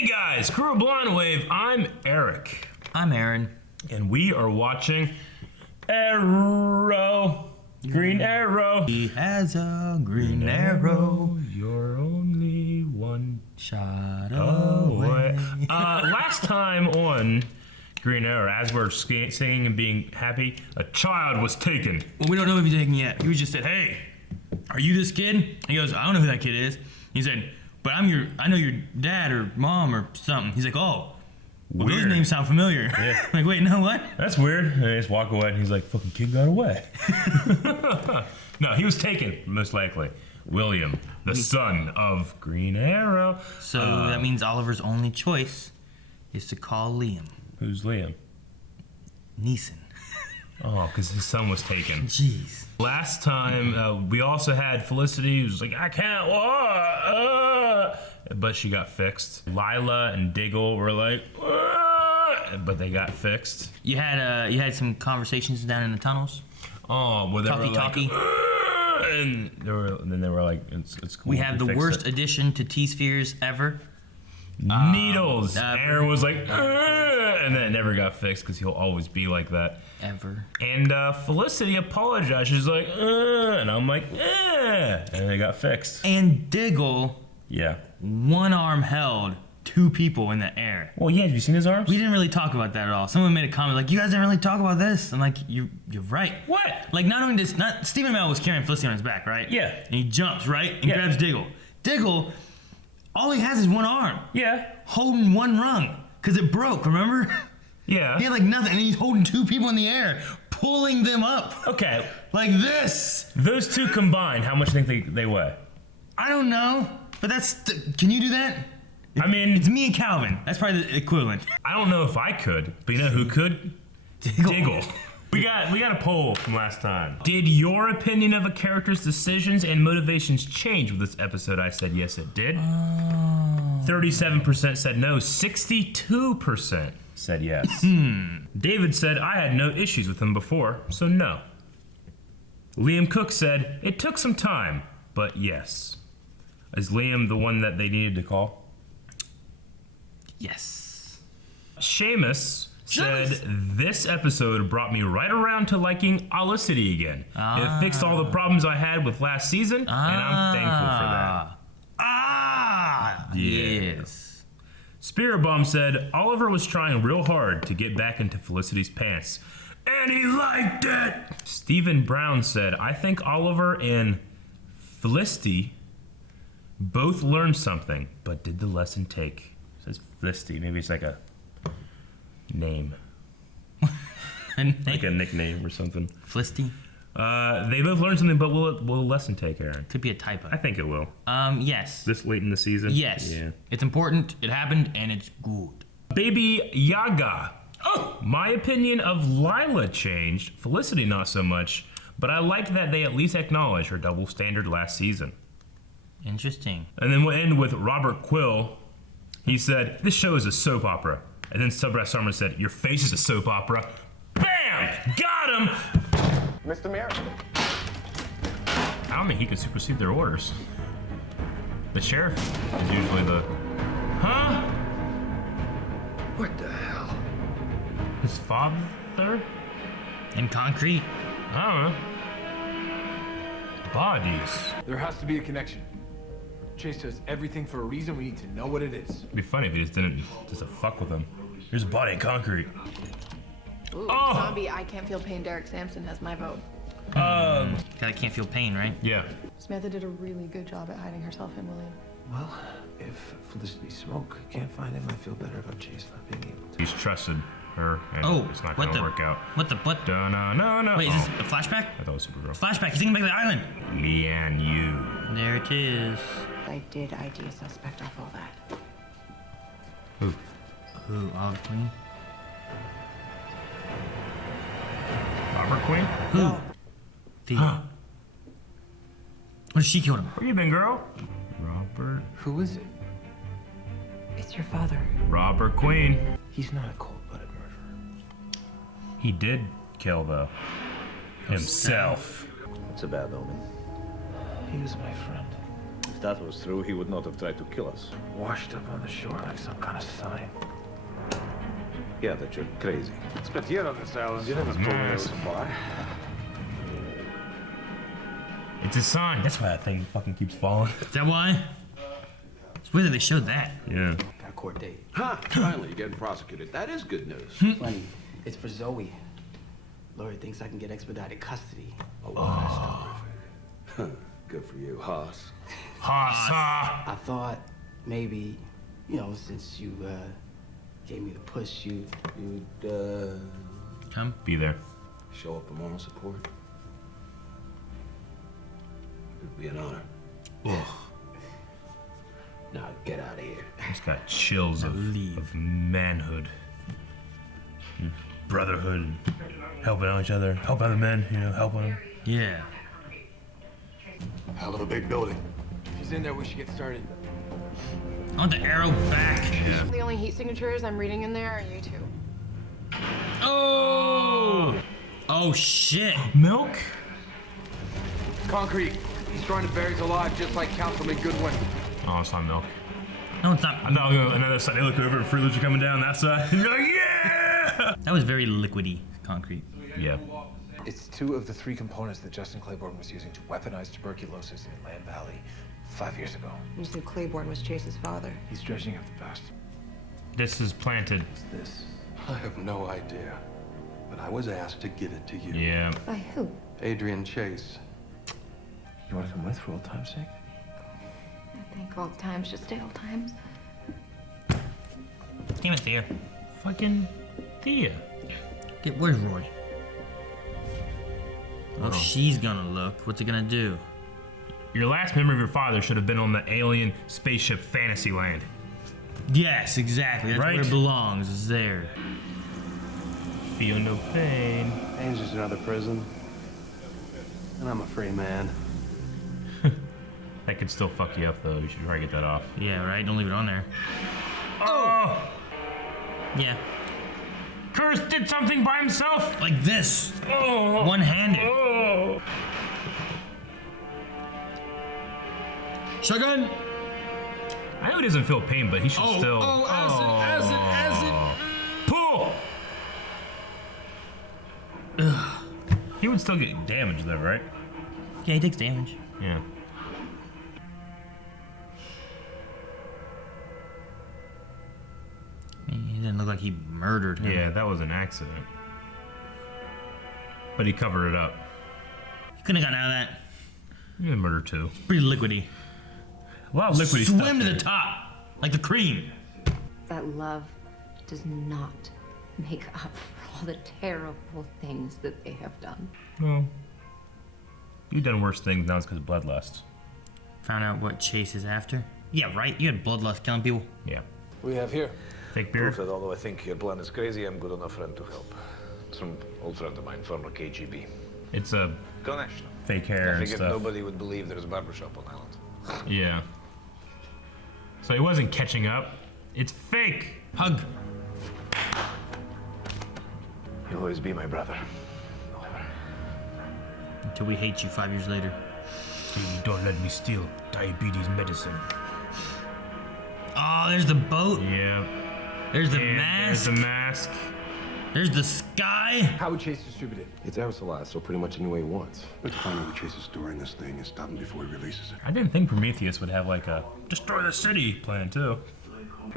Hey guys, Crew of Blind Wave, I'm Eric. I'm Aaron. And we are watching Arrow. Green Arrow. He has a green arrow. You're only one shot away. Last time on Green Arrow, as we're singing and being happy, a child was taken. Well, we don't know if he's taken yet. He was just said, "Hey, are you this kid?" He goes, "I don't know who that kid is." He said, "But I know your dad or mom or something." He's like, "Oh, well, those names sound familiar." Yeah. I'm like, wait, no, what? That's weird. And they just walk away, and he's like, "Fucking kid got away." No, he was taken, most likely. William, the son of Green Arrow. So that means Oliver's only choice is to call Liam. Who's Liam? Neeson. Oh, because his son was taken. Jeez. Last time, we also had Felicity, who was like, "I can't walk," but she got fixed. Lila and Diggle were like, but they got fixed. You had some conversations down in the tunnels. Oh, well, they were talkie. And then they were like, "It's cool." We have the worst addition to T-Spheres ever. Needles. Aaron was like, and then it never got fixed because he'll always be like that. Ever. And Felicity apologized. She's like, and I'm like, and they got fixed. And Diggle, Yeah. one arm held two people in the air. Well, yeah. Have you seen his arms? We didn't really talk about that at all. Someone made a comment like, "You guys didn't really talk about this." I'm like, you're right. What? Like, not only this, Stephen Amell was carrying Felicity on his back, right? Yeah. And he jumps, right? And grabs Diggle. Diggle, all he has is one arm. Yeah. Holding one rung. Because it broke, remember? Yeah. He had like nothing, and he's holding two people in the air, pulling them up. Okay. Like this. Those two combined, how much do you think they weigh? I don't know. But can you do that? I mean, It's me and Calvin. That's probably the equivalent. I don't know if I could, but you know who could? Diggle. We got a poll from last time. Did your opinion of a character's decisions and motivations change with this episode? I said yes, it did. 37% said no. 62% said yes. David said, "I had no issues with him before, so no." Liam Cook said, "It took some time, but yes." Is Liam the one that they needed to call? Yes. Seamus said, "This episode brought me right around to liking Olicity again. It fixed all the problems I had with last season, and I'm thankful for that." Yes. Spirit Bomb said, "Oliver was trying real hard to get back into Felicity's pants, and he liked it." Stephen Brown said, "I think Oliver and Felicity both learned something, but did the lesson take?" It says Felicity, maybe it's like a name. Like a nickname or something. Felicity? They both learned something, but will the lesson take, Aaron? Could be a typo. I think it will. Yes. This late in the season? Yes. Yeah. It's important, it happened, and it's good. Baby Yaga. Oh, my opinion of Lila changed. Felicity not so much, but I like that they at least acknowledge her double standard last season. Interesting. And then we'll end with Robert Quill. He said, "This show is a soap opera." And then Subrat Sarma said, "Your face is a soap opera." Bam! Got him! Mr. Mayor. I don't think he can supersede their orders. The sheriff is usually the... Huh? What the hell? His father? In concrete? I don't know. Bodies. There has to be a connection. Chase does everything for a reason. We need to know what it is. It'd be funny if he just didn't fuck with him. Here's a body in concrete. Ooh, Oh! Zombie, I Can't Feel Pain, Derek Sampson has my vote. I can't feel pain, right? Yeah. Samantha did a really good job at hiding herself in William. Well, if Felicity Smoke can't find him, I feel better about Chase not being able to. He's trusted her, and it's not what gonna work out. What? No. Wait, is this a flashback? I thought it was Supergirl. Flashback, he's thinking back to the island. Leanne Yu. There it is. I did ID a suspect off all that. Who? Who, Oliver Queen? Robert Queen? Who? Thea. What if she killed him? Where you been, girl? Robert. Who is it? It's your father. Robert Queen. He's not a cold-blooded murderer. He did kill, though. Himself. It's a bad omen. He was my friend. If that was true, he would not have tried to kill us. Washed up on the shore like some kind of sign. Yeah, that you're crazy. Spent here on this island. You never told me there was a bar. It's a sign. That's why that thing fucking keeps falling. Is that why? It's weird that they showed that. Yeah. Got a court date. Huh, finally, you're getting prosecuted. That is good news. Funny, it's for Zoe. Lawyer thinks I can get expedited custody. Good for you, Haas. Hassa. I thought maybe, you know, since you gave me the push, you'd Come. Be there. Show up a moral support. It'd be an honor. Ugh. Now get out of here. Just got chills of manhood, brotherhood, helping out each other, helping other men, you know, helping them. Yeah. Hell of a big building. If he's in there, we should get started. I want the arrow back. The only heat signatures I'm reading in there are you two. Oh! Oh shit. Milk? Concrete. He's trying to bury us alive, just like Councilman Goodwin. Oh, it's not milk. No, it's not. I thought on another side. They look over and Fruit Loops are coming down that side. And you're like, yeah! That was very liquidy concrete. Yeah. It's 2 of the 3 components that Justin Claiborne was using to weaponize tuberculosis in Land Valley 5 years ago. You said Claiborne was Chase's father. He's dredging up the past. This is planted. This? I have no idea. But I was asked to give it to you. Yeah. By who? Adrian Chase. You want to come with for old time's sake? I think old times should stay old times. Damn it, Thea. Fucking Thea. Where's Roy? Oh, she's gonna look. What's it gonna do? Your last memory of your father should have been on the alien spaceship Fantasyland. Yes, exactly. That's Right. where it belongs. Is there. Feel no pain. Pain's just another prison. And I'm a free man. That could still fuck you up though. You should probably get that off. Yeah, right? Don't leave it on there. Oh! Yeah. Curse did something by himself. Like this. Oh! One-handed. Oh! Shotgun! I know he doesn't feel pain, but he should still. acid. Pull! He would still get damaged though, right? Yeah, he takes damage. Yeah. He didn't look like he murdered him. Yeah, that was an accident. But he covered it up. He couldn't have gotten out of that. Yeah, murder too. Pretty liquidy. A lot of liquidy stuff. Swim to the there. top. Like the cream. That love does not make up for all the terrible things that they have done. Well, you've done worse things. Now it's because of bloodlust. Found out what Chase is after? Yeah, right? You had bloodlust killing people. Yeah. We have here. Fake beer. Proof that although I think your plan is crazy, I'm good enough friend to help. It's from old friend of mine, former KGB. It's a Connection. fake hair I and figured stuff. nobody would believe there's a barbershop on island. Yeah. So he wasn't catching up. It's fake. Hug. You'll always be my brother. Oliver. Until we hate you 5 years later. Don't let me steal diabetes medicine. Oh, there's the boat. Yeah. There's the And mask. There's the mask. There's the sky. How would Chase distribute it? It's ours to last, so pretty much any way he wants. Let's find out what Chase is storing this thing and stop him before he releases it. I didn't think Prometheus would have like a destroy the city plan too.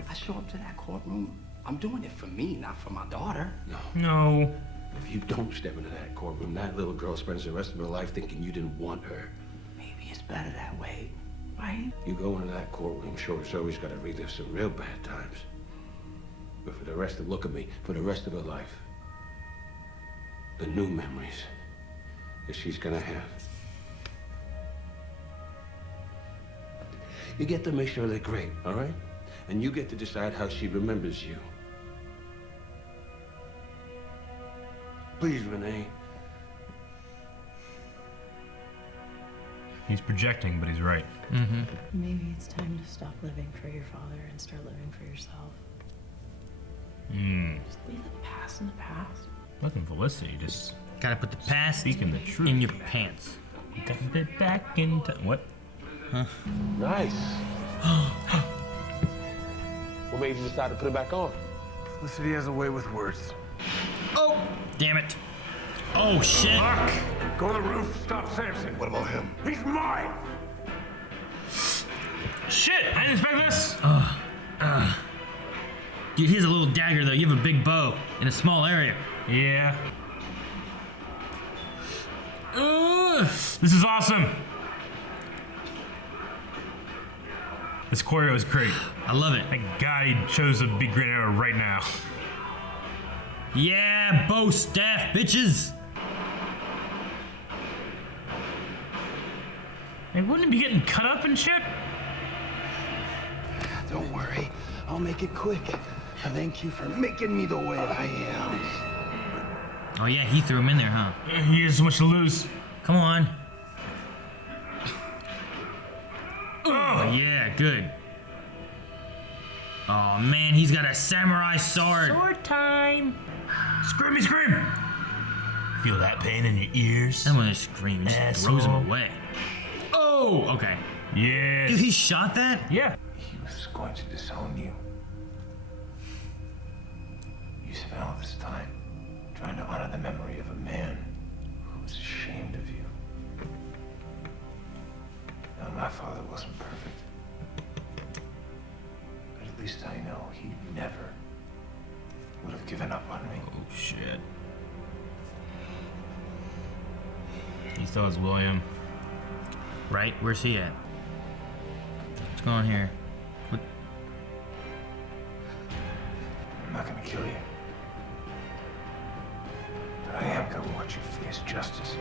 I show up to that courtroom, I'm doing it for me, not for my daughter. No. If you don't step into that courtroom, that little girl spends the rest of her life thinking you didn't want her. Maybe it's better that way, right? You go into that courtroom, sure, Zoe's got to relive some real bad times. But for the rest of, look at me, for the rest of her life, the new memories that she's gonna have. You get to make sure they're great, all right? And you get to decide how she remembers you. Please, Renee. He's projecting, but he's right. Maybe it's time to stop living for your father and start living for yourself. Just leave the past in the past. Nothing Felicity, just Gotta put the past speaking the truth. in your pants. You gotta get back in time. What? Nice. What made you decide to put it back on? Felicity has a way with words. Oh, damn it. Oh, shit. Fuck! Go to the roof, stop Samson. What about him? He's mine! Shit! I didn't expect this! Dude, he has a little dagger, though. You have a big bow in a small area. Yeah. This is awesome! This choreo is great. I love it. Thank God he chose a big green arrow right now. Yeah, bow staff, bitches. Hey, wouldn't it be getting cut up and shit? Don't worry, I'll make it quick. Thank you for making me the way I am. Oh, yeah, he threw him in there, huh? He has so much to lose. Come on. Oh, yeah, good. Oh, man, he's got a samurai sword. Sword time! Scream me, scream! Feel that pain in your ears? That one just screams, just throws him away. Oh, okay. Yes. Dude, he shot that? Yeah. He was going to disown you. You spent all this time trying to honor the memory of a man who was ashamed of you. Now, my father wasn't perfect. But at least I know he never would have given up on me. Oh, shit. He still has William. Right? Where's he at? What's going on here? What? I'm not gonna kill you. But I am gonna watch you face justice.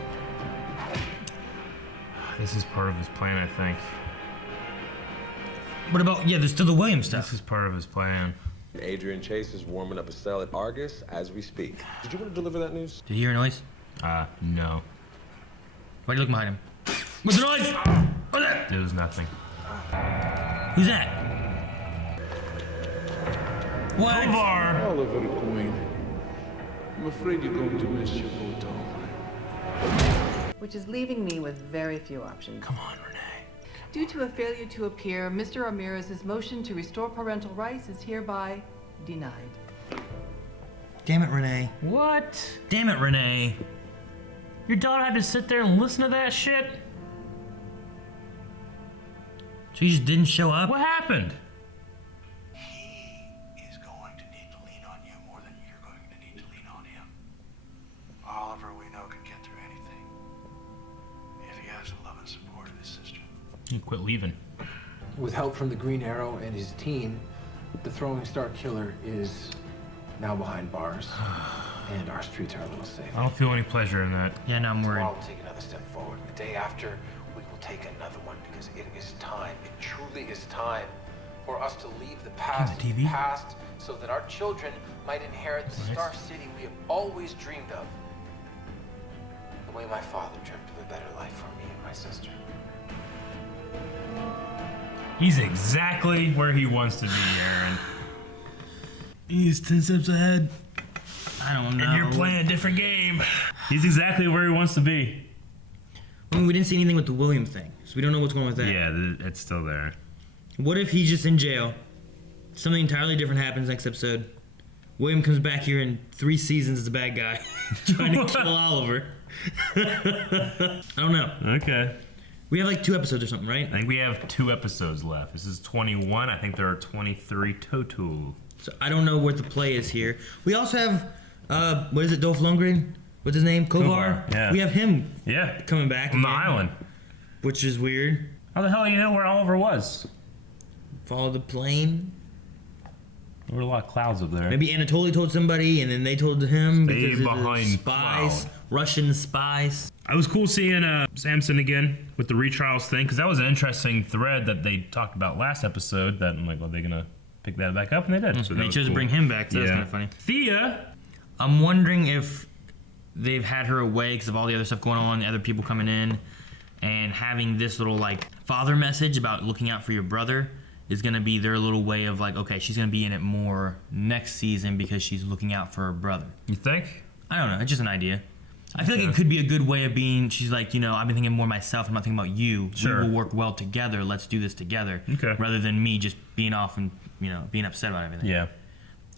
This is part of his plan, I think. What about, yeah, there's still the Williams stuff. This is part of his plan. Adrian Chase is warming up a cell at Argus as we speak. Did you want to deliver that news? Did you hear a noise? No. Why'd you look behind him? What's the noise? What's that? It was nothing. Who's that? What? Kovar! Oliver Queen, I'm afraid you're going to miss your hotel. Which is leaving me with very few options. Come on, Renee. Due to a failure to appear, Mr. Ramirez's motion to restore parental rights is hereby denied. Damn it, Renee. What? Damn it, Renee. Your daughter had to sit there and listen to that shit? So you just didn't show up? What happened? He is going to need to lean on you more than you're going to need to lean on him. Oliver, we know, can get through anything if he has the love and support of his sister. You quit leaving. With help from the Green Arrow and his team, the Throwing Star Killer is now behind bars, and our streets are a little safer. I don't feel any pleasure in that. Yeah, no, I'm worried. Tomorrow we'll take another step forward. The day after, we will take another one because it is time. It truly is time for us to leave the past in the past so that our children might inherit the Star City we have always dreamed of. The way my father dreamt of a better life for me and my sister. He's exactly where he wants to be, Aaron. He's 10 steps ahead. I don't know. And you're playing a different game. He's exactly where he wants to be. I mean, we didn't see anything with the William thing, so we don't know what's going on with that. Yeah, it's still there. What if he's just in jail? Something entirely different happens next episode. William comes back here in 3 seasons as a bad guy, trying to kill Oliver. I don't know. Okay. We have like 2 episodes or something, right? I think we have 2 episodes left. This is 21. I think there are 23 total. So I don't know what the play is here. We also have, what is it, Dolph Lundgren? What's his name? Kovar? Yeah. We have him Yeah. coming back On the again, island. which is weird. How the hell do you know where Oliver was? Follow the plane. There were a lot of clouds up there. Maybe Anatoly told somebody, and then they told him Stay because of the behind spies, cloud. Russian spies. It was cool seeing Samson again with the retrials thing, because that was an interesting thread that they talked about last episode. That I'm like, well, they're gonna pick that back up, and they did. So They chose to bring him back, so that's kind of funny. Thea. I'm wondering if they've had her away because of all the other stuff going on, the other people coming in, and having this little like father message about looking out for your brother is gonna be their little way of like, okay, she's gonna be in it more next season because she's looking out for her brother. You think? I don't know. It's just an idea. I feel like it could be a good way of being. She's like, I've been thinking more myself. I'm not thinking about you. Sure. We will work well together. Let's do this together. Okay. Rather than me just being off and being upset about everything. Yeah.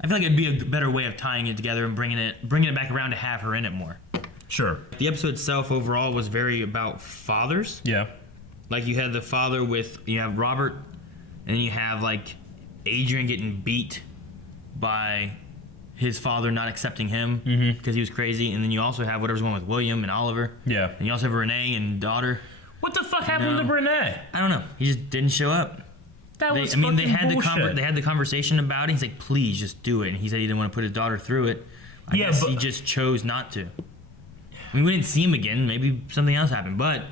I feel like it'd be a better way of tying it together and bringing it back around to have her in it more. Sure. The episode itself overall was very about fathers. Yeah. Like you had the father you have Robert, and you have like Adrian getting beat by his father not accepting him because he was crazy, and then you also have whatever's going on with William and Oliver. Yeah. And you also have Renee and daughter. What the fuck happened to Renee? I don't know. He just didn't show up. They had They had the conversation about it. He's like, please just do it. And he said he didn't want to put his daughter through it. I guess he just chose not to. I mean, we didn't see him again. Maybe something else happened, but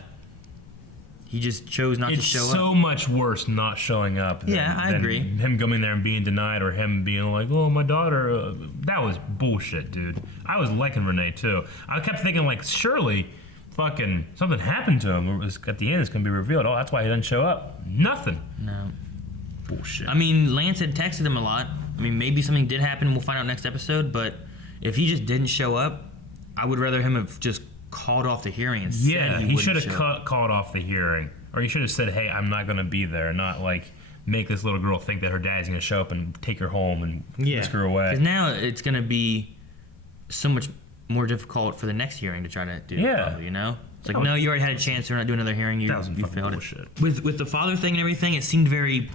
he just chose not to show up. It's so much worse not showing up than, I agree. Him coming there and being denied, or him being like, oh, my daughter. That was bullshit, dude. I was liking Renee, too. I kept thinking, like, surely fucking something happened to him. At the end, it's going to be revealed. Oh, that's why he doesn't show up. Nothing. No. Bullshit. I mean, Lance had texted him a lot. I mean, maybe something did happen. We'll find out next episode. But if he just didn't show up, I would rather him have just called off the hearing and said he should have called off the hearing. Or he should have said, hey, I'm not going to be there. Not like make this little girl think that her dad's going to show up and take her home and whisk her away. Because now it's going to be so much more difficult for the next hearing to try to do it, probably, It's like, no, you already had a chance. We're not doing another hearing. You failed bullshit. it. With the father thing and everything, it seemed very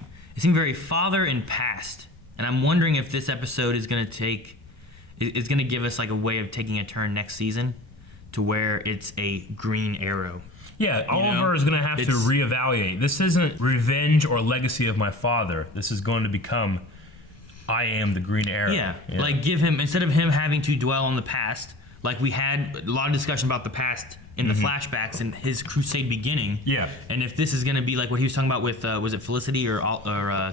father and past. And I'm wondering if this episode is going to give us like a way of taking a turn next season to where it's a Green Arrow. Yeah, Oliver is going to have to reevaluate. This isn't revenge or legacy of my father. This is going to become, I am the Green Arrow. Yeah, like give him, instead of him having to dwell on the past, like we had a lot of discussion about the past in the flashbacks and his crusade beginning. Yeah. And if this is going to be like what he was talking about with, was it Felicity or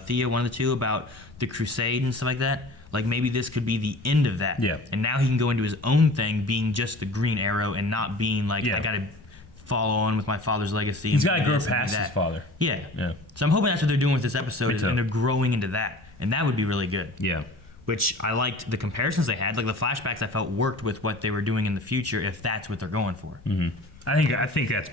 Thea, one of the two, about the crusade and stuff like that? Like maybe this could be the end of that. Yeah. And now he can go into his own thing, being just the Green Arrow and not being like, I got to follow on with my father's legacy. He's got to grow past his father. Yeah. So I'm hoping that's what they're doing with this episode, and they're growing into that. And that would be really good. Yeah. Which I liked the comparisons they had. Like the flashbacks I felt worked with what they were doing in the future if that's what they're going for. Mm-hmm. I think that's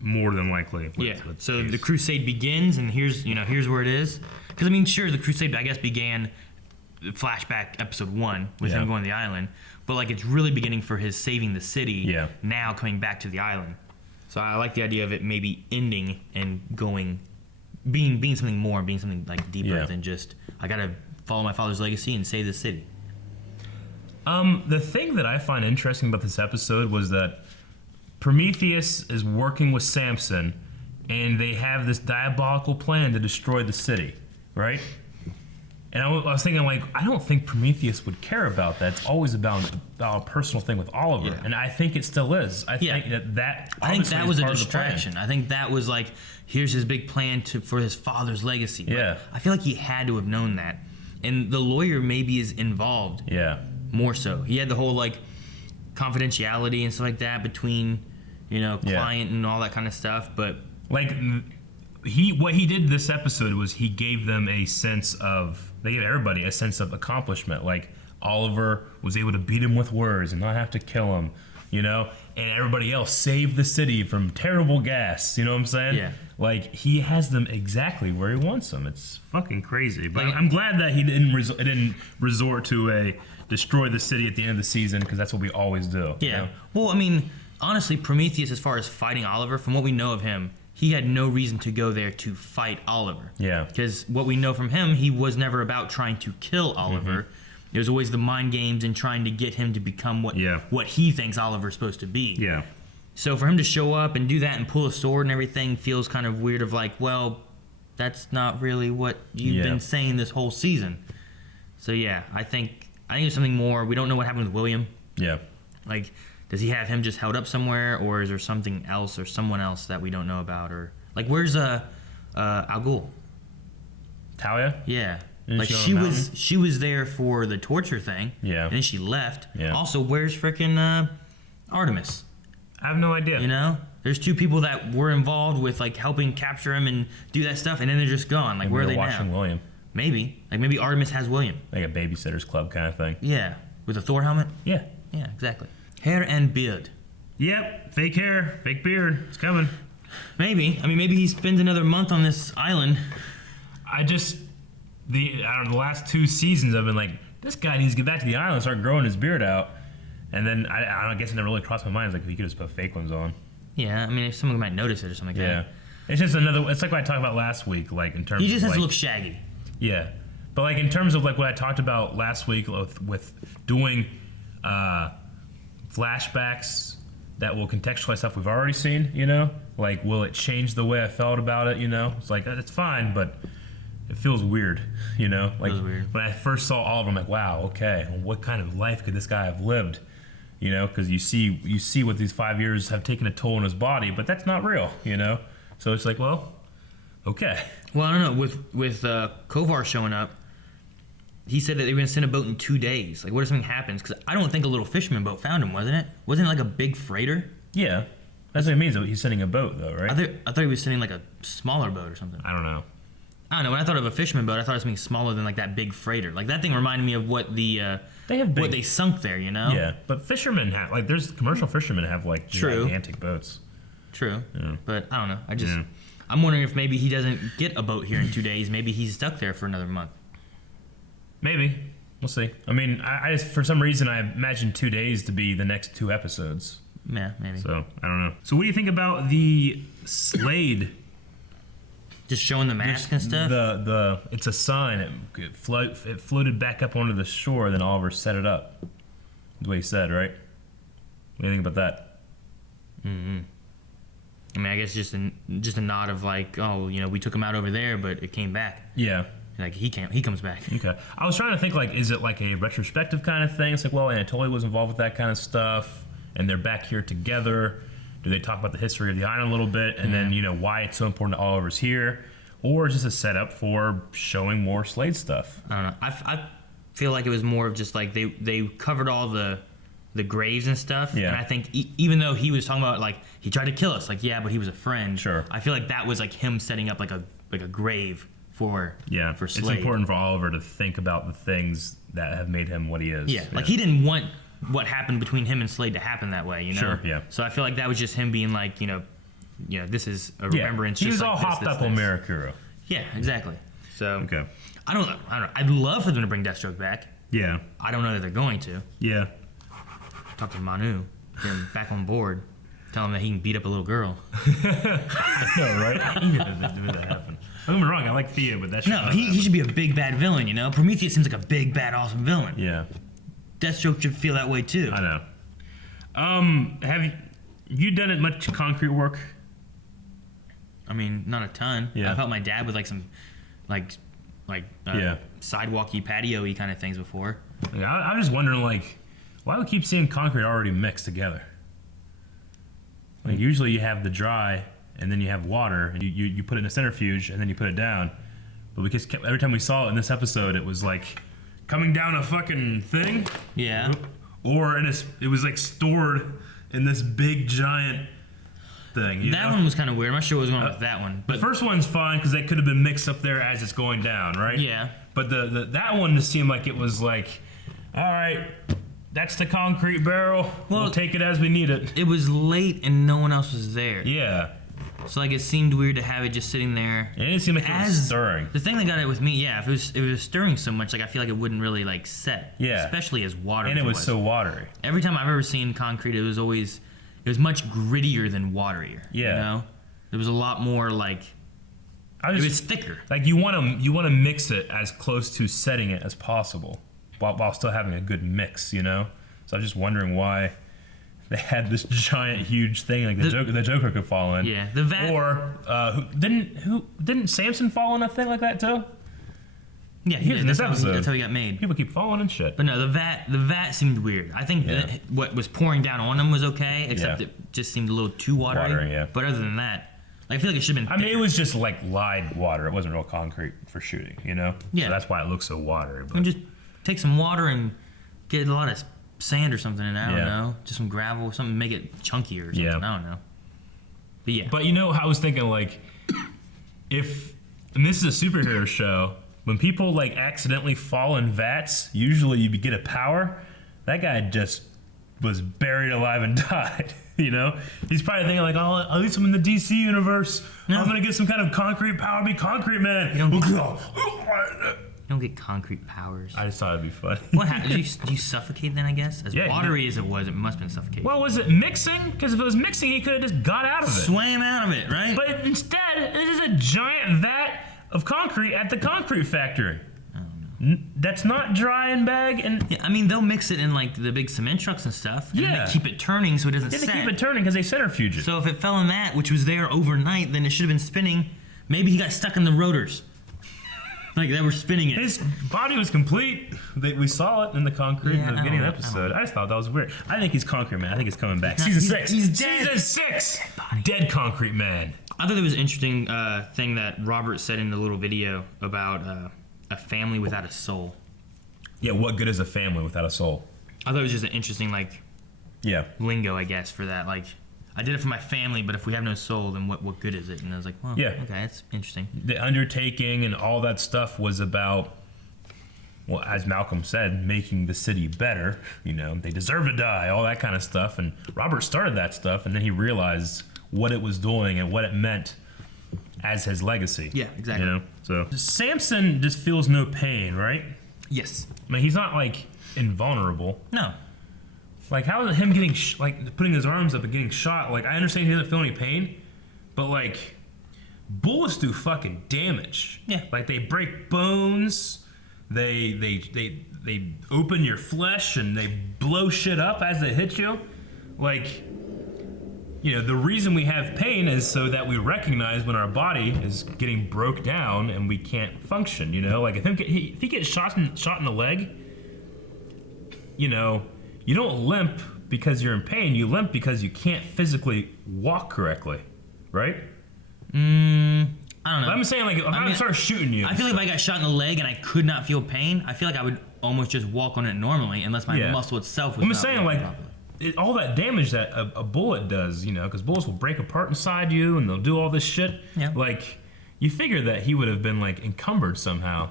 more than likely. So the crusade begins, and here's where it is. Because I mean, sure, the crusade I guess began flashback episode 1 with him going to the island, but like it's really beginning for his saving the city. Now coming back to the island. So I like the idea of it maybe ending and being something more, being something like deeper than just I gotta follow my father's legacy and save the city. The thing that I find interesting about this episode was that Prometheus is working with Samson, and they have this diabolical plan to destroy the city, right? And I was thinking, like, I don't think Prometheus would care about that. It's always about a personal thing with Oliver, and I think it still is. I think that was a distraction. I think that was like, here's his big plan for his father's legacy. But I feel like he had to have known that, and the lawyer maybe is involved. More so, he had the whole like confidentiality and stuff like that between, client and all that kind of stuff. But like, what he did this episode was he gave them a sense of. They gave everybody a sense of accomplishment. Like, Oliver was able to beat him with words and not have to kill him, and everybody else saved the city from terrible gas. You know what I'm saying? Yeah. Like, he has them exactly where he wants them. It's fucking crazy. But I'm glad that he didn't resort to a destroy the city at the end of the season, because that's what we always do. Yeah. Well, I mean, honestly, Prometheus, as far as fighting Oliver, from what we know of him, he had no reason to go there to fight Oliver. Yeah. Because what we know from him, he was never about trying to kill Oliver. It was always the mind games and trying to get him to become what he thinks Oliver's supposed to be. Yeah. So for him to show up and do that and pull a sword and everything feels kind of weird of like, well, that's not really what you've been saying this whole season. So yeah, I think there's something more. We don't know what happened with William. Yeah. Like, does he have him just held up somewhere, or is there something else or someone else that we don't know about? Or like, where's Al Ghul? Talia? Yeah. Like she was there for the torture thing. Yeah. And then she left. Yeah. Also, where's frickin' Artemis? I have no idea. There's two people that were involved with like helping capture him and do that stuff, and then they're just gone. Like, where are they watching now? William. Maybe Artemis has William. Like a babysitter's club kind of thing. Yeah. With a Thor helmet. Yeah. Yeah. Exactly. Hair and beard. Yep, fake hair, fake beard. It's coming. Maybe. I mean, maybe he spends another month on this island. I don't know, the last 2 seasons I've been like, this guy needs to get back to the island and start growing his beard out. And then I guess it never really crossed my mind. It's like if he could just put fake ones on. Yeah, I mean, if someone might notice it or something like that. It's just it's like what I talked about last week, like in terms He just of has like, to look shaggy. Yeah. But like in terms of like what I talked about last week with doing flashbacks that will contextualize stuff we've already seen, you know? Like, will it change the way I felt about it, you know? It's like, it's fine, but it feels weird, you know? Like, weird. When I first saw all of them, I'm like, wow, okay, well, what kind of life could this guy have lived? You know, because you see what these 5 years have taken a toll on his body, but that's not real, you know? So it's like, well, okay. Well, I don't know. With Kovar showing up, he said that they were going to send a boat in 2 days. Like, what if something happens? Because I don't think a little fisherman boat found him, wasn't it? Wasn't it like a big freighter? Yeah. That's what it means. He's sending a boat, though, right? I thought he was sending like a smaller boat or something. I don't know. When I thought of a fisherman boat, I thought it was something smaller than like that big freighter. Like that thing reminded me of what what they sunk there, you know? Yeah, but fishermen have there's commercial fishermen have like gigantic boats. True. Yeah. But I don't know. I'm wondering if maybe he doesn't get a boat here in 2 days. Maybe he's stuck there for another month. Maybe. We'll see. I mean, I just, for some reason, I imagined 2 days to be the next 2 episodes. Yeah, maybe. So, I don't know. So, what do you think about the Slade? Just showing the mask and stuff? It's a sign. It floated back up onto the shore, then Oliver set it up. That's what he said, right? What do you think about that? Mm-hmm. I mean, I guess just a nod of like, oh, you know, we took him out over there, but it came back. Yeah. Like he comes back. Okay. I was trying to think like, is it like a retrospective kind of thing? It's like, well, Anatoly was involved with that kind of stuff, and they're back here together. Do they talk about the history of the island a little bit, and then, you know, why it's so important that Oliver's here? Or is this a setup for showing more Slade stuff? I don't know. I feel like it was more of just like they covered all the graves and stuff. Yeah. And I think even though he was talking about like he tried to kill us, like yeah, but he was a friend. Sure. I feel like that was like him setting up like a grave for Slade. It's important for Oliver to think about the things that have made him what he is. Yeah. Like he didn't want what happened between him and Slade to happen that way, you know? Sure, yeah. So I feel like that was just him being like, you know, this is a remembrance. He was just all like hopped up on Mirakuru. Yeah, exactly. So okay. I don't know. I'd love for them to bring Deathstroke back. Yeah. I don't know that they're going to. Yeah. Talk to Manu, get him back on board, tell him that he can beat up a little girl. I know, right? I'm gonna do that happen. Don't get me wrong, I like Thea, but that's he should be a big bad villain, you know? Prometheus seems like a big bad awesome villain. Yeah. Deathstroke should feel that way too. I know. Have you done much concrete work? I mean, not a ton. Yeah. I've helped my dad with like some sidewalky patio-y kind of things before. Yeah, I'm just wondering like why do we keep seeing concrete already mixed together? Like usually you have the dry and then you have water and you put it in a centrifuge and then you put it down. But because every time we saw it in this episode, it was like coming down a fucking thing. Yeah. Or it was like stored in this big giant thing. That one was kind of weird. I'm not sure what was going on with that one. But the first one's fine because they could have been mixed up there as it's going down, right? Yeah. But that one just seemed like it was like, all right, that's the concrete barrel. We'll take it as we need it. It was late and no one else was there. Yeah. So like it seemed weird to have it just sitting there. It didn't seem like it was stirring. The thing that got it with me, if it was stirring so much, like I feel like it wouldn't really like set. Yeah. Especially as water. And it was so watery. Every time I've ever seen concrete, it was much grittier than waterier. Yeah. You know? It was a lot more like it was thicker. Like you want to mix it as close to setting it as possible, while still having a good mix, you know. So I was just wondering why they had this giant, huge thing like the Joker could fall in. Yeah, the vat. Or didn't Samson fall in a thing like that too? Yeah, that's how he got made. People keep falling and shit. But no, the vat seemed weird. I think what was pouring down on him was okay, except it just seemed a little too watery. Yeah. But other than that, I feel like it should have been thicker. I mean, it was just like lied water. It wasn't real concrete for shooting, you know? Yeah. So that's why it looks so watery. But I mean, just take some water and get a lot of sand or something in it. I don't know. Just some gravel, something to make it chunkier or something. Yeah. I don't know. But yeah. But you know, I was thinking like, and this is a superhero show, when people like accidentally fall in vats, usually you get a power. That guy just was buried alive and died. You know, he's probably thinking like, oh, at least I'm in the DC universe. No. I'm gonna get some kind of concrete power, be concrete man. You don't get concrete powers. I just thought it'd be funny. What happened? Do you suffocate then? I guess as Yeah, watery as it was, it must have been suffocating. Well, was it mixing? Because if it was mixing, he could have just got out of it. Swam out of it, right? But instead, it is a giant vat of concrete at the concrete factory. That's not dry and bag and. Yeah, I mean, they'll mix it in like the big cement trucks and stuff. And Yeah. they keep it turning so it doesn't Yeah, set. they keep it turning because they centrifuge it. So if it fell in that, which was there overnight, then it should have been spinning. Maybe he got stuck in the rotors. Like they were spinning it. His body was complete. We saw it in the concrete in the beginning of the episode. I just thought that was weird. I think he's Concrete Man. I think he's coming back. Season 6. He's dead. Season 6. Dead Concrete Man. I thought there was an interesting thing that Robert said in the little video about a family without a soul. Yeah, what good is a family without a soul? I thought it was just an interesting Yeah. lingo, I guess, for that. Like, I did it for my family, but if we have no soul, then what good is it? And I was like, well, Yeah. okay, that's interesting. The undertaking and all that stuff was about, well, as Malcolm said, making the city better. You know, they deserve to die, all that kind of stuff. And Robert started that stuff, and then he realized what it was doing and what it meant as his legacy. Yeah, exactly. You know, so Samson just feels no pain, right? Yes. I mean, he's not like invulnerable. No. Like, how is it him getting like putting his arms up and getting shot? Like, I understand he doesn't feel any pain, but like, bullets do fucking damage. Yeah. Like, they break bones, they open your flesh, and they blow shit up as they hit you. Like, you know, the reason we have pain is so that we recognize when our body is getting broke down and we can't function. You know, like if he gets shot in the leg, you know, you don't limp because you're in pain. You limp because you can't physically walk correctly, right? I don't know. But I'm saying, like, if I start shooting you, I feel like if I got shot in the leg and I could not feel pain, I feel like I would almost just walk on it normally, unless my muscle itself was. I'm just saying, like, all that damage that a bullet does, you know, because bullets will break apart inside you and they'll do all this shit. Yeah. Like, you figure that he would have been like encumbered somehow.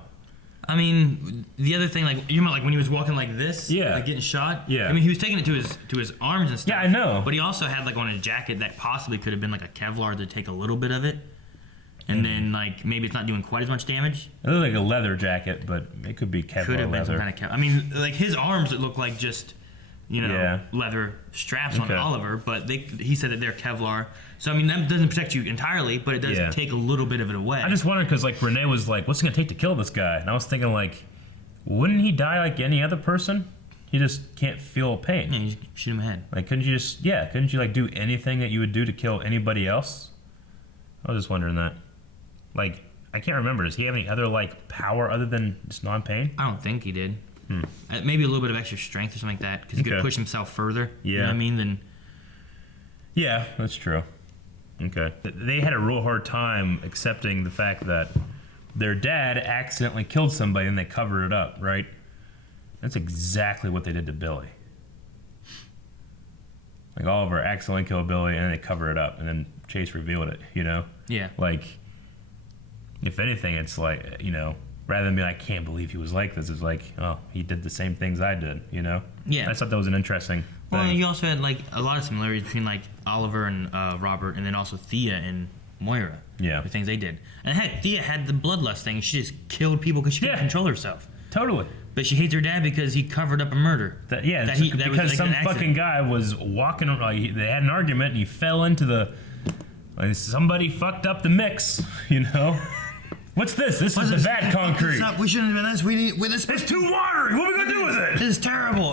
I mean, the other thing, like, you remember, like when he was walking like this, like getting shot. Yeah. I mean, he was taking it to his arms and stuff. Yeah, I know. But he also had like on a jacket that possibly could have been like a Kevlar to take a little bit of it, and then like maybe it's not doing quite as much damage. It looked like a leather jacket, but it could be Kevlar Could have been leather. some kind of Kevlar. I mean, like his arms, it looked like just, you know, leather straps on Okay. Oliver, but he said that they're Kevlar. So I mean, that doesn't protect you entirely, but it does take a little bit of it away. I just wondered because like Renee was like, "What's it gonna take to kill this guy?" And I was thinking like, wouldn't he die like any other person? He just can't feel pain. Yeah, you just shoot him ahead. Like, couldn't you like do anything that you would do to kill anybody else? I was just wondering that. Like, I can't remember. Does he have any other like power other than just non-pain? I don't think he did. Maybe a little bit of extra strength or something like that, because he could push himself further. Yeah. You know what I mean? Then. Yeah, that's true. Okay. They had a real hard time accepting the fact that their dad accidentally killed somebody and they covered it up, right? That's exactly what they did to Billy. Like, Oliver accidentally killed Billy and then they covered it up and then Chase revealed it, you know? Yeah. Like, if anything, it's like, you know, rather than being like, I can't believe he was like this, it's like, oh, he did the same things I did, you know? Yeah. I just thought that was an interesting Well, thing. you also had like a lot of similarities between like Oliver and Robert, and then also Thea and Moira. Yeah. The things they did. And heck, Thea had the bloodlust thing. She just killed people because she couldn't control herself. Totally. But she hates her dad because he covered up a murder. Because some fucking guy was walking, they had an argument and he fell into the, like, somebody fucked up the mix, you know? What's this? This is the bad concrete. We shouldn't have done this. We need this. It's too watery. What are we gonna do with it? This is terrible.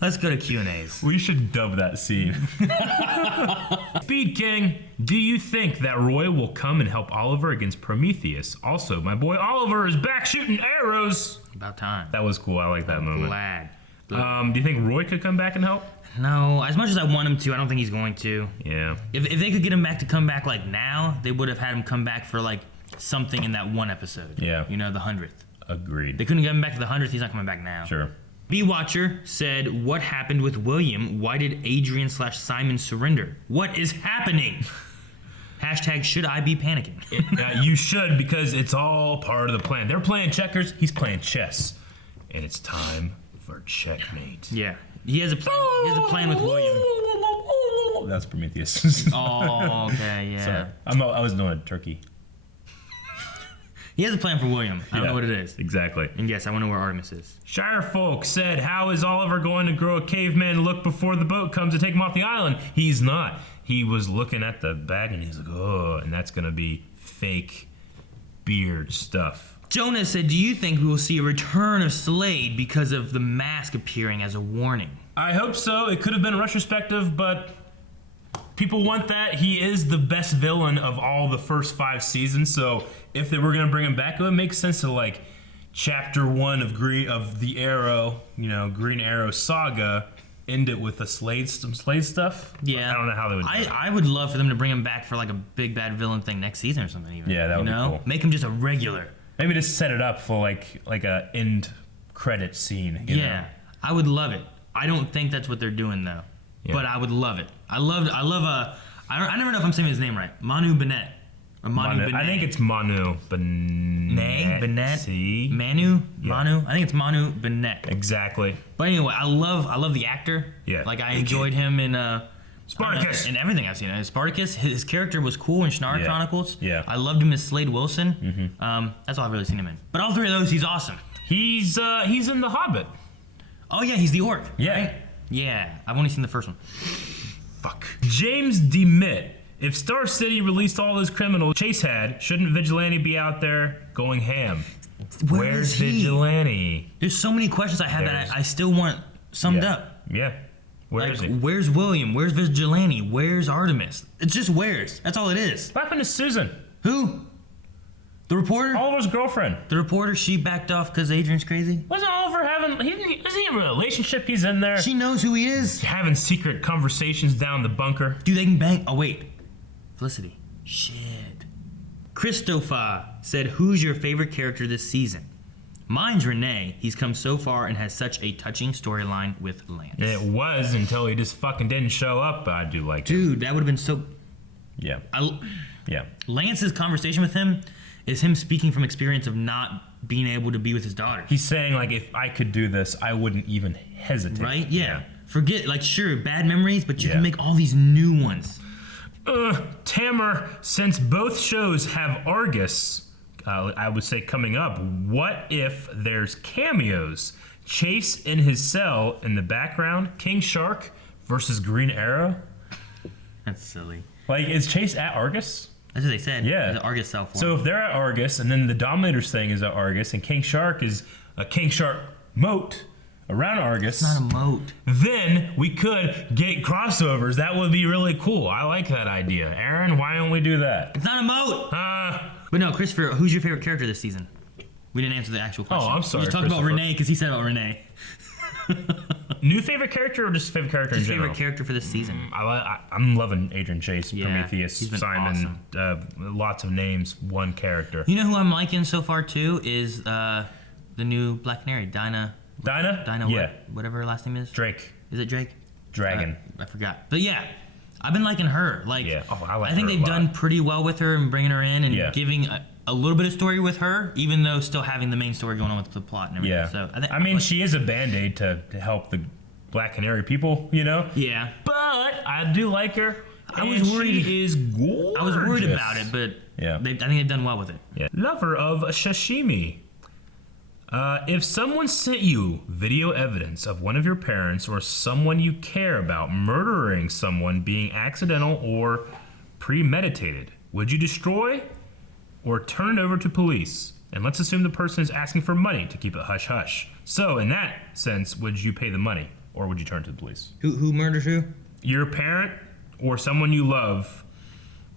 Let's go to Q&As. We should dub that scene. Speed King, do you think that Roy will come and help Oliver against Prometheus? Also, my boy Oliver is back shooting arrows. About time. That was cool. I like that moment. Glad. Do you think Roy could come back and help? No, as much as I want him to, I don't think he's going to. Yeah. If they could get him back to come back like now, they would have had him come back for like something in that one episode. Yeah. You know, the 100th. Agreed. They couldn't get him back to the 100th. He's not coming back now. Sure. B-Watcher said, what happened with William? Why did Adrian/Simon surrender? What is happening? Hashtag should I be panicking? You should, because it's all part of the plan. They're playing checkers. He's playing chess. And it's time for checkmate. Yeah. He has a plan. He has a plan with William. That's Prometheus. Oh, okay, yeah. Sorry. I was doing a turkey. He has a plan for William. I don't know what it is. Exactly. And yes, I wonder where Artemis is. Shire folk said, how is Oliver going to grow a caveman look before the boat comes to take him off the island? He's not. He was looking at the bag and he's like, oh, and that's going to be fake beard stuff. Jonah said, do you think we will see a return of Slade because of the mask appearing as a warning? I hope so. It could have been retrospective, but people want that. He is the best villain of all the first 5 seasons, so if they were going to bring him back, it would make sense to like chapter 1 of the Arrow, Green Arrow saga, end it with some Slade stuff. Yeah. I don't know how they would do it. I would love for them to bring him back for like a big bad villain thing next season or something even. Yeah, that would be cool. Make him just a regular. Maybe just set it up for like a end credit scene. You know? I would love it. I don't think that's what they're doing though. Yeah. But I would love it. I never know if I'm saying his name right. Manu Bennett. Or Manu Bennett. I think it's Manu Bennett. Bennett. See? Manu? Yeah. Manu? I think it's Manu Bennett. Exactly. But anyway, I love the actor. Yeah. Like I enjoyed him in Spartacus. And everything I've seen. Spartacus, his character was cool in Shannara Chronicles. Yeah. I loved him as Slade Wilson. Mm-hmm. That's all I've really seen him in. But all 3 of those, he's awesome. He's in The Hobbit. Oh yeah, he's the orc. Yeah. Right? Yeah. I've only seen the first one. Fuck. James DeMitt. If Star City released all those criminals Chase had, shouldn't Vigilante be out there going ham? Where's Vigilante? There's so many questions I have that I still want summed up. Yeah. Where is he? Where's William? Where's Vigilante? Where's Artemis? It's just where's. That's all it is. What happened to Susan? Who? The reporter? Oliver's girlfriend. The reporter, she backed off because Adrian's crazy? Wasn't Oliver isn't he in a relationship? He's in there. She knows who he is. Having secret conversations down the bunker. Dude, they can bang. Oh, wait. Felicity. Shit. Christopher said, who's your favorite character this season? Mine's Renee. He's come so far and has such a touching storyline with Lance. It was until he just fucking didn't show up. I do like it. Dude, that would have been so... Yeah. Yeah. Lance's conversation with him is him speaking from experience of not being able to be with his daughter. He's saying, like, if I could do this, I wouldn't even hesitate. Right? Yeah. Forget, like, sure, bad memories, but you can make all these new ones. Tamer, since both shows have Argus, I would say coming up, what if there's cameos? Chase in his cell in the background, King Shark versus Green Arrow? That's silly. Like, is Chase at Argus? That's what they said. Yeah. The Argus cell phone. So if they're at Argus, and then the Dominators thing is at Argus, and King Shark is a King Shark moat around Argus. It's not a moat. Then we could get crossovers. That would be really cool. I like that idea. Aaron, why don't we do that? It's not a moat. But no, Christopher, who's your favorite character this season? We didn't answer the actual question. Oh, I'm sorry. We just talked about Renee because he said about Renee. New favorite character or just favorite character Just in general? favorite character for this season. I'm loving Adrian Chase, Prometheus, he's been Simon, lots of names, one character. You know who I'm liking so far too is the new Black Canary, Dinah. Dinah? Yeah. Whatever her last name is. Drake. Is it Drake? Dragon. I forgot. But yeah, I've been liking her. Like, yeah. Oh, I like I think her they've done pretty well with her and bringing her in and giving a little bit of story with her, even though still having the main story going on with the plot and everything. Yeah. So I mean, she is a band-aid to help the Black Canary people, you know? Yeah. But I do like her. I was worried. She is gorgeous. I was worried about it, but I think they've done well with it. Yeah. Lover of sashimi. If someone sent you video evidence of one of your parents or someone you care about murdering someone being accidental or premeditated, would you destroy or turn it over to police? And let's assume the person is asking for money to keep it hush-hush. So in that sense, would you pay the money or would you turn to the police? Who murders who? Your parent or someone you love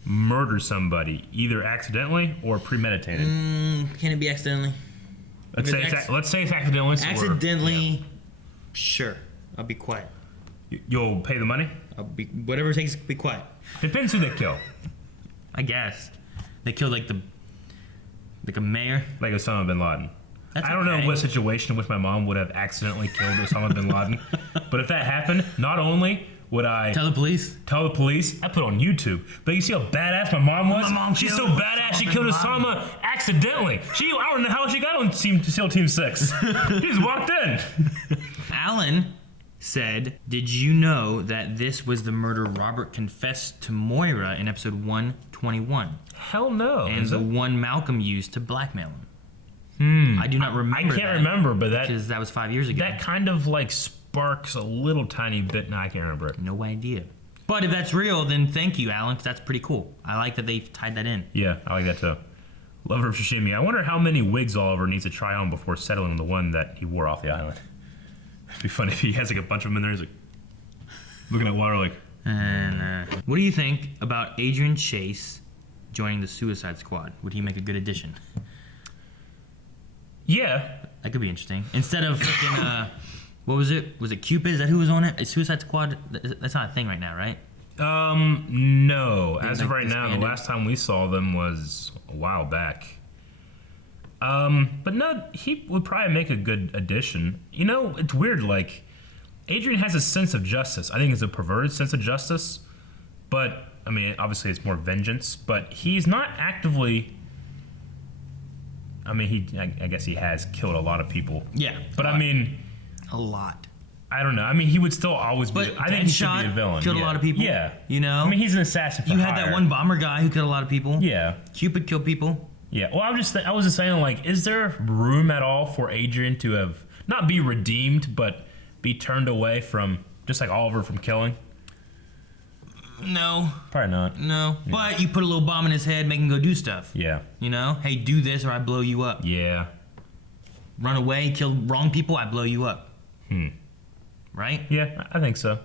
murders somebody, either accidentally or premeditated. Can it be accidentally? Let's say it's accidentally. So accidentally, sure. I'll be quiet. You'll pay the money? I'll be whatever it takes to be quiet. Depends who they kill. I guess. They killed like a mayor? Like Osama bin Laden. That's I don't know what situation in which my mom would have accidentally killed Osama bin Laden. But if that happened, not only would I Tell the police? Tell the police? I put it on YouTube. But you see how badass my mom was? My mom She's so killed badass she killed Osama accidentally. I don't know how she got on SEAL Team 6. She just walked in. Alan said, did you know that this was the murder Robert confessed to Moira in episode 121? Hell no. And the one Malcolm used to blackmail him. I do not remember. I can't remember, but because that was 5 years ago. That kind of like sparks a little tiny bit. No, I can't remember it. No idea. But if that's real, then thank you, Alan, 'cause that's pretty cool. I like that they've tied that in. Yeah, I like that too. Lover of sashimi. I wonder how many wigs Oliver needs to try on before settling on the one that he wore off the island. It'd be funny if he has like a bunch of them in there. He's like looking at water like. What do you think about Adrian Chase joining the Suicide Squad? Would he make a good addition? Yeah. That could be interesting. Instead of freaking, what was it? Was it Cupid? Is that who was on it? Is Suicide Squad? That's not a thing right now, right? No. As of right now, disbanded? the last time we saw them was a while back. But no, he would probably make a good addition. You know, it's weird, like, Adrian has a sense of justice. I think it's a perverted sense of justice. But, I mean, obviously it's more vengeance. But he's not actively... I mean, I guess he has killed a lot of people. Yeah. But I mean... A lot. I don't know. I mean, he would still always be... But I think he should be a villain. killed a lot of people. Yeah. You know? I mean, he's an assassin for You had hire. that one bomber guy who killed a lot of people. Yeah. Cupid killed people. Yeah. Well, I was just saying, like, is there room at all for Adrian to have... Not be redeemed, but be turned away from... Just like Oliver from killing? No. Probably not. No. Yeah. But you put a little bomb in his head, make him go do stuff. Yeah. You know? Hey, do this or I blow you up. Yeah. Run away, kill wrong people, I blow you up. Right? Yeah, I think so.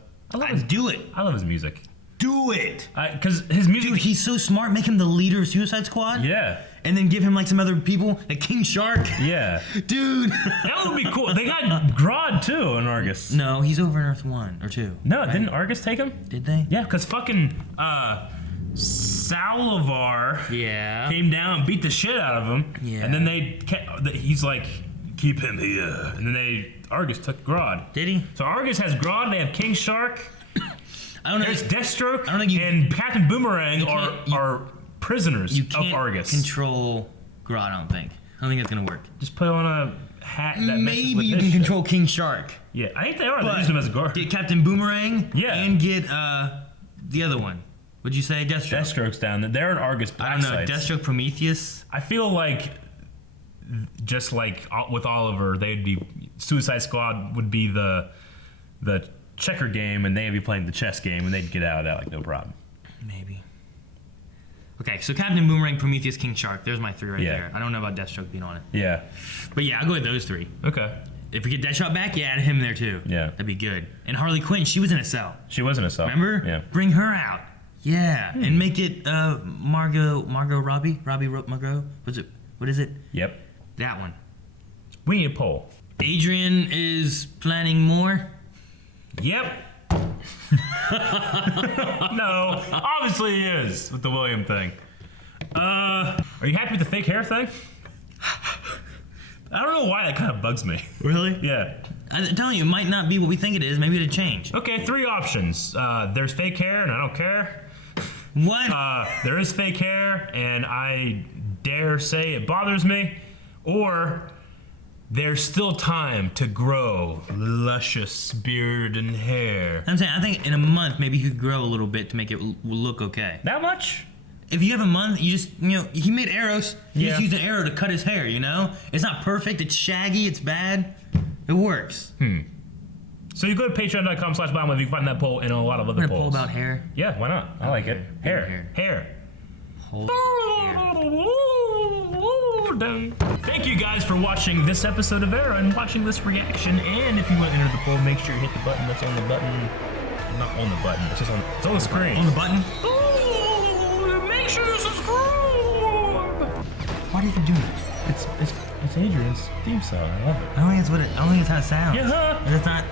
Do it. I love his music. Do it. Because his music... Dude, he's so smart. Make him the leader of Suicide Squad. Yeah. And then give him like some other people, like King Shark. Yeah. Dude. That would be cool. They got Grodd, too, in Argus. No, he's over in Earth 1 or 2. No, right? Didn't Argus take him? Did they? Yeah, because fucking Salivar came down and beat the shit out of him. Yeah. And then he's like, keep him here. And then Argus took Grodd. Did he? So Argus has Grodd, they have King Shark. I don't know. There's Deathstroke and Captain Boomerang are prisoners of Argus. Control Grodd, I don't think. I don't think it's gonna work. Just put on a hat that maybe you can control King Shark. Yeah, I think they are. They use him as a guard. Get Captain Boomerang. Yeah. And get the other one. What'd you say? Deathstroke. Deathstroke's down there. They're in Argus black I don't know. sites. Deathstroke, Prometheus. I feel like just like with Oliver, they'd be Suicide Squad would be the checker game, and they'd be playing the chess game, and they'd get out of that like no problem. Maybe. Okay, so Captain Boomerang, Prometheus, King Shark. There's my three right there. I don't know about Deathstroke being on it. Yeah. But yeah, I'll go with those three. Okay. If we get Deathshot back, yeah, add him there too. Yeah. That'd be good. And Harley Quinn, she was in a cell. She was in a cell. Remember? Yeah. Bring her out. Yeah. And make it Margot Robbie? Margot? What is it? Yep. That one. We need a poll. Adrian is planning more? Yep. No, obviously he is with the William thing. Are you happy with the fake hair thing? I don't know why that kind of bugs me. Really? Yeah. I'm telling you, it might not be what we think it is. Maybe it'll change. Okay, 3 options. There's fake hair and I don't care. What? There is fake hair and I dare say it bothers me. Or there's still time to grow luscious beard and hair. I'm saying, I think in a month, maybe you could grow a little bit to make it look okay. That much? If you have a month, you just, he made arrows. He just used an arrow to cut his hair, It's not perfect. It's shaggy. It's bad. It works. So you go to patreon.com/BioMove. You can find that poll and a lot of other polls. Poll about hair? Yeah, why not? I like it. Hair. Thank you guys for watching this episode of Era and watching this reaction. And if you want to enter the poll, make sure you hit the button that's on the button. Not on the button. It's just it's on the screen. On the button? Make sure you subscribe. Why do you even do this? It's Adrian's theme song. I love it. I don't think it's how it sounds. Yeah. It's not.